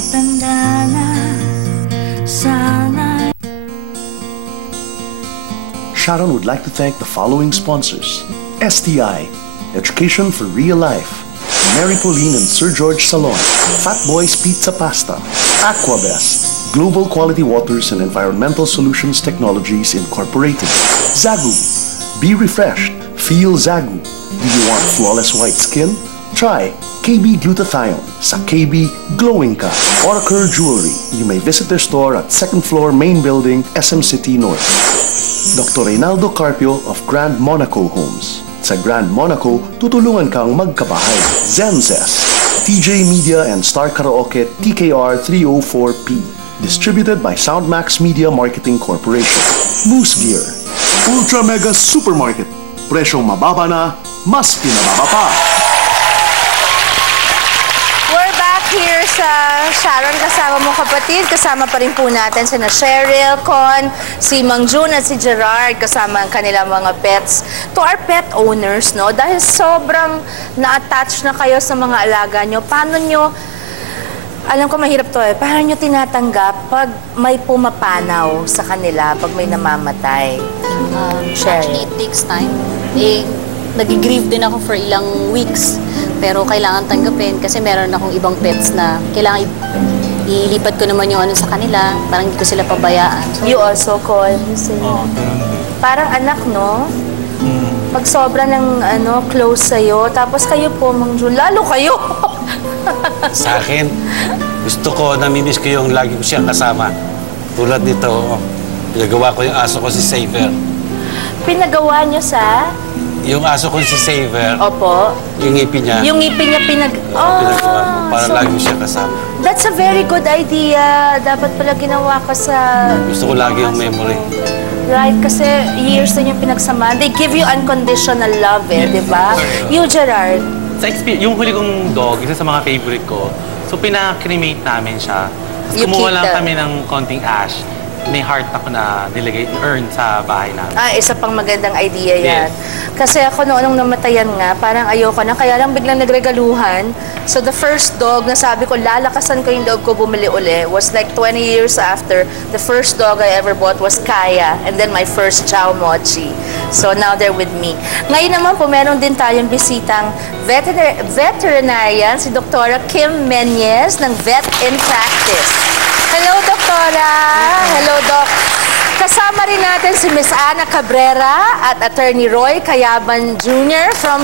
Tumatanda na sana. Sharon would like to thank the following sponsors: STI, Education for Real Life; Mary Pauline and Sir George Salon, Fat Boys Pizza Pasta; Aquabest, Global Quality Waters and Environmental Solutions Technologies Incorporated; Zagu, be refreshed, feel Zagu. Do you want flawless white skin? Try KB Glutathione sa KB Glowing Ka. Oracle Jewelry, you may visit their store at 2nd floor main building, SM City North. Dr. Reynaldo Carpio of Grand Monaco Homes. Sa Grand Monaco, tutulungan kang magkabahay. Zenzest, TJ Media and Star Karaoke TKR 304P. Distributed by Soundmax Media Marketing Corporation. Moose Gear, Ultra Mega Supermarket. Presyong mababa na, mas pinababa pa. We're back here sa Sharon, kasama mo kapatid. Kasama pa rin po natin sina Cheryl, Con, si Mang June at si Gerard, kasama ang kanilang mga pets. To our pet owners, no, dahil sobrang na-attach na kayo sa mga alaga nyo, paano nyo, alam ko mahirap to paano nyo tinatanggap pag may pumapanaw sa kanila, pag may namamatay? Actually, it takes time. Nag-grieve din ako for ilang weeks. Pero kailangan tanggapin kasi meron akong ibang pets na kailangan ilipat ko naman yung ano sa kanila. Parang hindi ko sila pabayaan. So, you also call? Parang anak, no? Pag sobra ng close sa'yo, tapos kayo po, Mang Jun, lalo kayo. Sa akin, gusto ko, namimiss ko yung lagi ko siyang kasama. Tulad nito, pinagawa ko yung aso ko si Saver. Pinagawa niyo sa? Yung aso ko si Saver. Opo. Yung ngipin niya. Yung ngipin niya pinagawa ko para so, lagi mo siya kasama. That's a very good idea. Dapat pala ginawa ka sa... Gusto ko lagi yung memory. Right, kasi years na yung pinagsamaan. They give you unconditional love, di ba? You, Gerard. Sa experience, yung huli kong dog, isa sa mga favorite ko. So, pina-cremate namin siya. Kumuha lang kami ng konting ash. May heart ako na nilagay, earn sa bahay namin. Isa pang magandang idea yan. Yes. Kasi ako noong namatayan nga, parang ayoko na, kaya lang biglang nagregaluhan. So the first dog na sabi ko, lalakasan ko yung dog ko, bumili uli, was like 20 years after. The first dog I ever bought was Kaya, and then my first Chow Mochi. So now they're with me. Ngayon naman po, meron din tayong bisitang veterinarian, si Dr. Kim Menyes ng Vet in Practice. Hello, Doktora! Hello, Doc! Kasama rin natin si Miss Ana Cabrera at Attorney Roy Cayaban Jr. from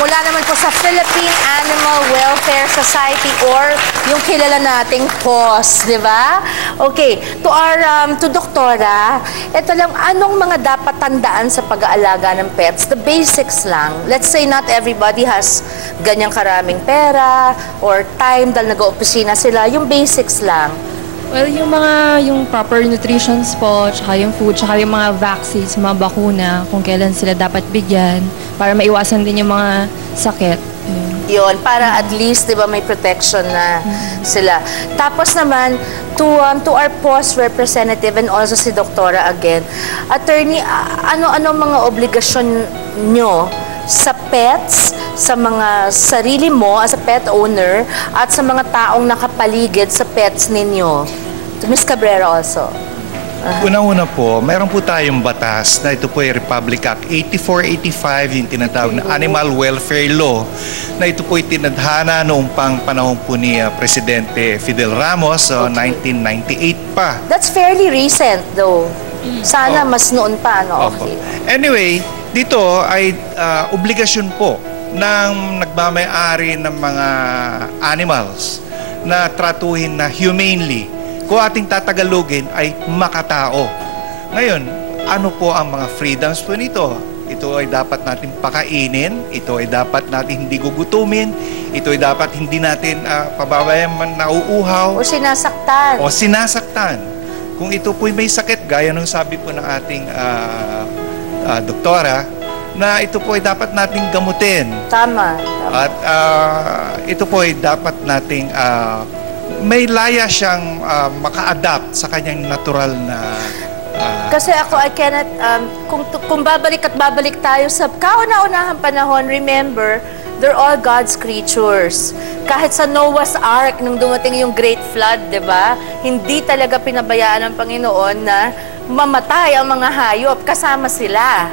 mula naman po sa Philippine Animal Welfare Society or yung kilala nating PAWS, di ba? Okay, to Doktora, ito lang, anong mga dapat tandaan sa pag-aalaga ng pets? The basics lang. Let's say not everybody has ganyang karaming pera or time dahil nag-opisina sila. Yung basics lang. Well, yung proper nutrition po, tsaka yung food, tsaka yung mga vaccines, mga bakuna, kung kailan sila dapat bigyan, para maiwasan din yung mga sakit. Yun, para at least, di ba, may protection na sila. Tapos naman, to our PAWS representative and also si Doktora again, Attorney, ano mga obligasyon nyo sa pets, sa mga sarili mo as a pet owner, at sa mga taong nakapaligid sa pets ninyo? To Ms. Cabrera also. Unang-una po, meron po tayong batas na ito po ay Republic Act 8485, yung tinatawag na Animal Welfare Law, na ito po ay tinadhana noong panahon po ni Presidente Fidel Ramos, 1998 pa. That's fairly recent though. Sana mas noon pa, no? Okay. Anyway, dito ay obligasyon po ng nagmamay-ari ng mga animals na tratuhin na humanely. Kung ating tatagalogin ay makatao. Ngayon, ano po ang mga freedoms po nito? Ito ay dapat natin pakainin, ito ay dapat natin hindi gugutumin, ito ay dapat hindi natin pababayaan man nauuhaw. O sinasaktan. O sinasaktan. Kung ito po'y may sakit, gaya nung sabi po ng ating doktora, na ito po ay dapat nating gamutin. Tama. At ito po ay dapat nating may laya siyang maka-adapt sa kanyang natural na... Kasi ako, I cannot, kung babalik at babalik tayo sa kauna-unahang panahon, remember, they're all God's creatures. Kahit sa Noah's Ark, nung dumating yung Great Flood, di ba? Hindi talaga pinabayaan ng Panginoon na mamatay ang mga hayop, kasama sila.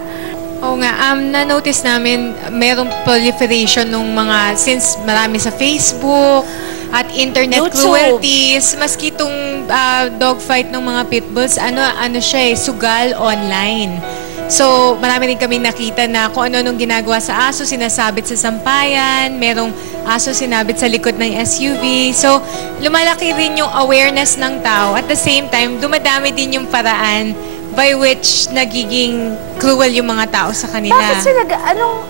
Oo nga, na-notice namin merong proliferation ng mga, since marami sa Facebook at internet YouTube. cruelties, maski itong dogfight ng mga pitbulls, ano siya sugal online. So, marami rin kaming nakita na kung ano-anong ginagawa sa aso, sinasabit sa sampayan, merong aso sinabit sa likod ng SUV. So, lumalaki rin yung awareness ng tao. At the same time, dumadami din yung paraan by which nagiging cruel yung mga tao sa kanila. Bakit sila,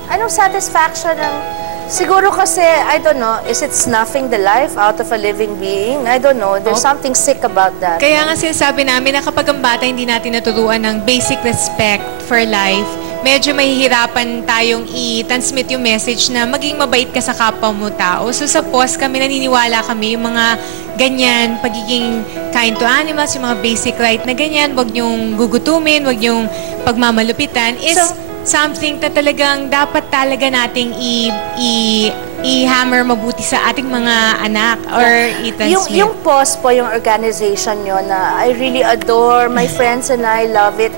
anong satisfaction ng, siguro kasi, I don't know, is it snuffing the life out of a living being? I don't know, there's something sick about that. Kaya nga sinasabi namin na kapag ang bata hindi natin naturuan ng basic respect for life, medyo mahihirapan tayong i-transmit yung message na maging mabait ka sa kapwa mo tao. So sa POS kami, naniniwala kami yung mga ganyan, pagiging kind to animals, yung mga basic right na ganyan, wag niyong gugutumin, wag niyong pagmamalupitan, is something na talagang dapat talaga nating i-hammer mabuti sa ating mga anak or i-transmit. Yung POS po, yung organization nyo na I really adore, my friends and I love it.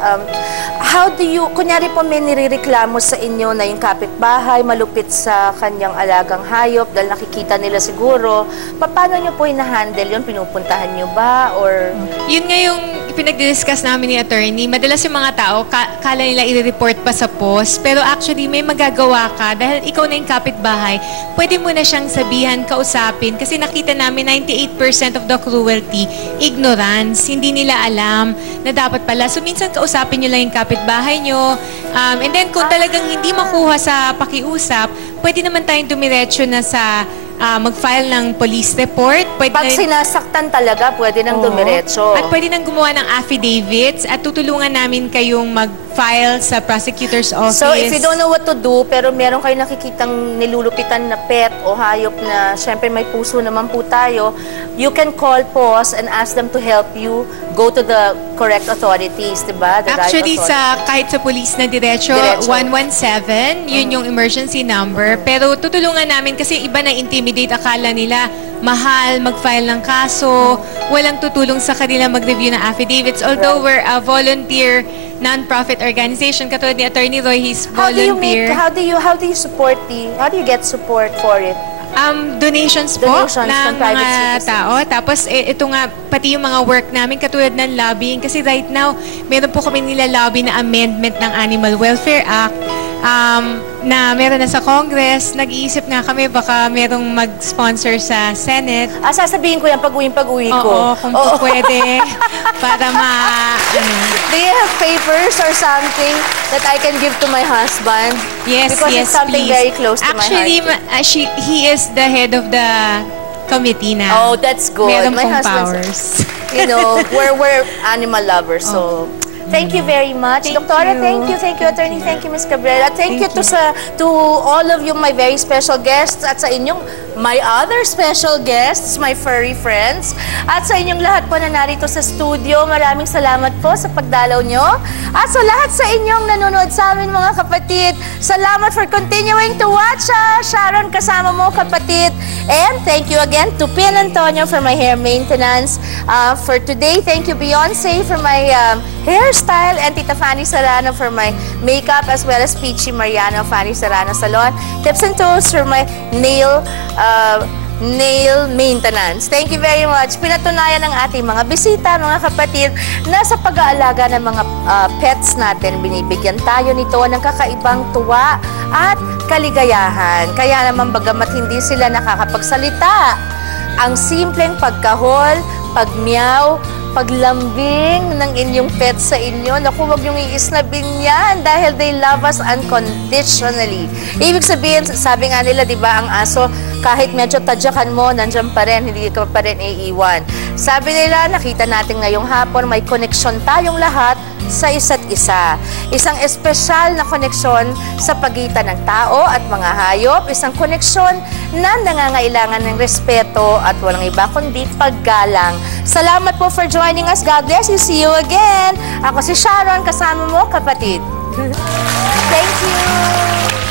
How do you, kunyari po may nirereklamo sa inyo na yung kapitbahay malupit sa kanyang alagang hayop dahil nakikita nila siguro, paano nyo po hinahandle yun? Pinupuntahan nyo ba? Or... Yun nga yung pinag-discuss namin ni attorney. Madalas yung mga tao, kala nila i-report pa sa POS, pero actually may magagawa ka dahil ikaw na yung kapitbahay. Pwede mo na siyang sabihan, kausapin, kasi nakita namin 98% of the cruelty, ignorance. Hindi nila alam na dapat pala. So minsan kausapin nyo lang yung kapitbahay nyo. And then kung talagang hindi makuha sa pakiusap, pwede naman tayong dumiretso na sa mag-file ng police report. Pag sinasaktan talaga, pwede nang dumiretso. At pwede nang gumawa ng affidavits at tutulungan namin kayong mag-file sa prosecutor's office. So, if you don't know what to do, pero meron kayo nakikitang nilulupitan na pet o hayop na, syempre may puso naman po tayo, you can call POS and ask them to help you go to the correct authorities, diba? The Actually, right kahit sa police na diretso, 117, yun yung emergency number. Pero tutulungan namin kasi iba na intimidate, akala nila mahal mag-file ng kaso, walang tutulong sa kanila mag-review ng affidavits. Although we're a volunteer non-profit organization, katulad ni Attorney Roy, he's volunteer. How do you support how do you get support for it? Donations po ng mga tao. Tapos ito nga, pati yung mga work namin, katulad ng lobbying. Kasi right now, meron po kami nilalobby na amendment ng Animal Welfare Act na meron na sa Congress. Nag-iisip nga kami, baka merong mag-sponsor sa Senate. Sasabihin ko yan pag-uwi ko. Oo, kung pwede. Para Do you have papers or something that I can give to my husband? Yes, because it's something please. very close to my heart. Actually, he is the head of the committee na. Oh, that's good. Meron my pong husband's, powers. You know, we're animal lovers, so... Thank you very much. Doctora, thank you, Attorney, thank you, Ms. Cabrera. Thank you to all of you, my very special guests, at sa inyong, my other special guests, my furry friends, at sa inyong lahat po na narito sa studio. Maraming salamat po sa pagdalaw nyo. At sa lahat sa inyong nanonood sa amin, mga kapatid, salamat for continuing to watch us. Sharon, kasama mo, kapatid. And thank you again to Pin Antonio for my hair maintenance. For today, thank you, Beyonce, for my hairstyle, and Tita Fanny Serrano for my makeup, as well as Peachy Mariano, Fanny Serrano Salon. Tips and tools for my nail maintenance. Thank you very much. Pinatunayan ng ating mga bisita, mga kapatid, na sa pag-aalaga ng mga pets natin, binibigyan tayo nito ng kakaibang tuwa at kaligayahan. Kaya naman, bagamat hindi sila nakakapagsalita, ang simpleng pagkahol, pagmeow, paglambing ng inyong pet sa inyo, naku, huwag niyong iisnabin yan dahil they love us unconditionally. Ibig sabihin, sabi nga nila, di ba, ang aso, kahit medyo tadyakan mo, nandiyan pa rin, hindi ka pa rin iiwan. Sabi nila, nakita natin ngayong hapon, may koneksyon tayong lahat sa isa't isa. Isang espesyal na koneksyon sa pagitan ng tao at mga hayop, isang koneksyon na nangangailangan ng respeto at walang iba kundi paggalang. Salamat po for joining us. God bless you. See you again. Ako si Sharon, kasama mo, kapatid. Thank you.